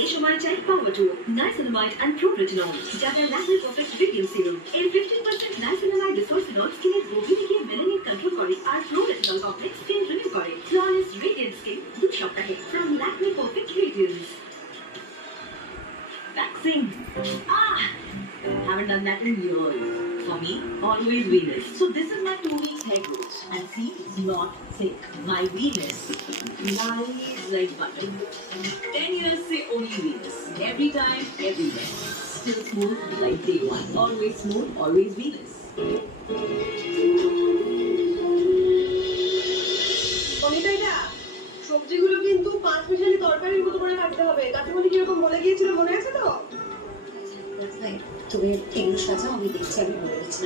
এই সময় চাই পাওয়ার টু নাইসিনামাইড এন্ড প্রোপ্রেটিনল, যাতে ল্যাকমে পারফেক্ট রিডিউস সিরাম। এর 15% নাইসিনামাইড রিসোর্সিনল স্কিনের গভীরে গিয়ে মেলানিন কন্ট্রোল করে আর প্রোপ্রেটিনল কমপ্লেক্স স্কিন রিনিউ করে। ফ্ললেস রেডিয়েন্ট স্কিন 2 সপ্তাহে ফ্রম Lakme perfect reduce. Vaccine. Haven't done that in years. For me, always Venus. So this is my 2 weeks hair growth. And see, it's not thick. My Venus lies like butter. 10 years say only Venus. Every time, everywhere. Still smooth like day one. Always smooth, always Venus. সবজিগুলো কিন্তু 5 মিশালি তরকারির মতো করে কাটতে হবে। কাকিমণি কিরকম বলে গিয়েছিল মনে আছে তো? তুমি এগুলো সাজাও, আমি দেখছি, আমি বলে দিচ্ছি।